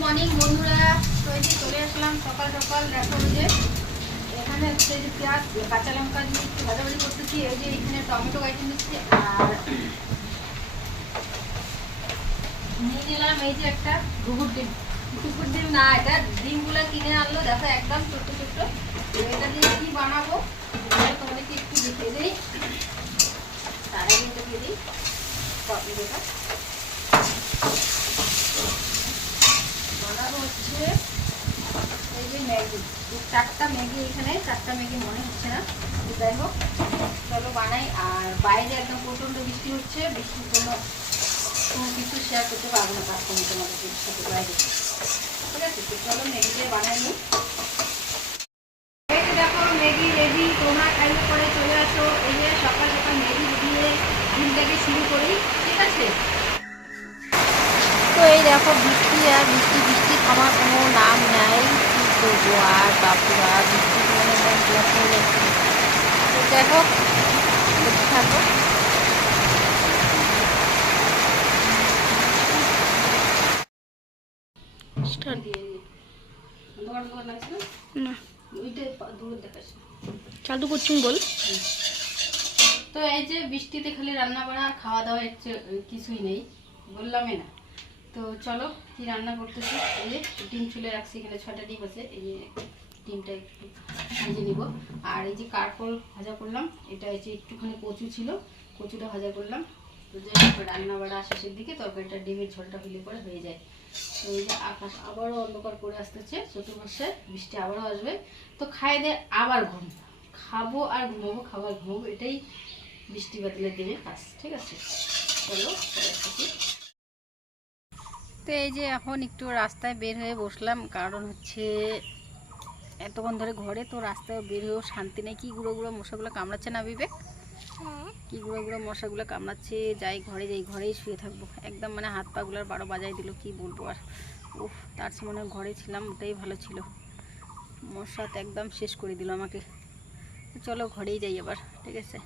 Morning বন্ধুরা, তো এই যে চলে আসলাম সকাল সকাল। দেখো যে এখানে হচ্ছে যে পেঁয়াজ কাঁচা লঙ্কা দিয়ে একটু ভাজাভাজি করতেছি। এই যে এখানে টমেটো কাটে নিচ্ছি আর নিয়ে নিলাম এই যে একটা ঘুঘুর ডিম না, এটা ডিমগুলো কিনে আনলো। দেখো একদম ছোট্ট ছোট্ট। এটা দিয়ে কি বানাবো তোমাদেরকে একটু দেখিয়ে দিই। তার আগে দেখিয়ে দিই যেটা বানাবো হচ্ছে এই যে ম্যাগি। 4টা ম্যাগি, এখানে 4টা ম্যাগি মনে হচ্ছে না, যাই হোক চলো বানাই। আর বাইরে একদম প্রচণ্ড বৃষ্টি হচ্ছে, বৃষ্টির জন্য কোনো কিছু শেয়ার করতে পারবো না কাজ করতে তোমাদের সাথে বাইরে। ঠিক আছে, তো চলো ম্যাগিটা বানাই নিই। এই যে দেখো ম্যাগি রেডি। তোমরা খাইলে পরে চলে আসো। এই যে সকাল সকাল ম্যাগি দিয়ে দিনটাকে শুরু করি, ঠিক আছে। তো এই দেখো বৃষ্টি আর বৃষ্টি, বৃষ্টি থামার কোনো নাম নাই। কি করবো আর বাপুরা, বৃষ্টি মানে একদম ক্লাস হয়ে যাচ্ছে। তো যাই হোক দেখতে থাকবো। চালু করছি বল। তো এই যে বৃষ্টিতে খালি রান্না বান্না আর খাওয়া দাওয়া কিছুই নেই, বললামই না। তো চলো কি রান্না করতেছি। এই যে ডিম চুলে রাখছি, এখানে 6টা ডিম আছে। এই যে ডিমটা একটু ভেজে নিব। আর এই যে কারকল ভাজা করলাম, এটা এই যে একটুখানি কচু ছিল, কচুটা ভাজা করলাম। তো যে রান্না বাড়া শেষের দিকে তরকারিটা ডিমের ঝোলটা হলে পরে হয়ে যায়। তো এই যে আকাশ আবারও অন্ধকার করে আসতেছে, চতুর্মাসে বৃষ্টি আবারও আসবে। তো খাই দিয়ে আবার ঘুম, খাবো আর ঘুমাবো, খাবো আর ঘুমাবো, এটাই বৃষ্টি বাদলের দিনের কাজ। ঠিক আছে, চলো আসতেছি। তো এই যে এখন একটু রাস্তায় বের হয়ে বসলাম, কারণ হচ্ছে এতক্ষণ ধরে ঘরে, তো রাস্তায় বের হয়েও শান্তি নেই। কি গুঁড়ো গুঁড়ো মশাগুলো কামড়াচ্ছে না বিবেক? কি গুঁড়ো গুঁড়ো মশাগুলো কামড়াচ্ছে। যাই ঘরে যাই, ঘরেই শুয়ে থাকবো। একদম মানে হাত পাগুলার 12 বাজাই দিল, কি বলবো আর। উফ, তার সামনে ঘরে ছিলাম, ওটাই ভালো ছিল। মশাতে একদম শেষ করে দিল আমাকে। চলো ঘরেই যাই এবার, ঠিক আছে।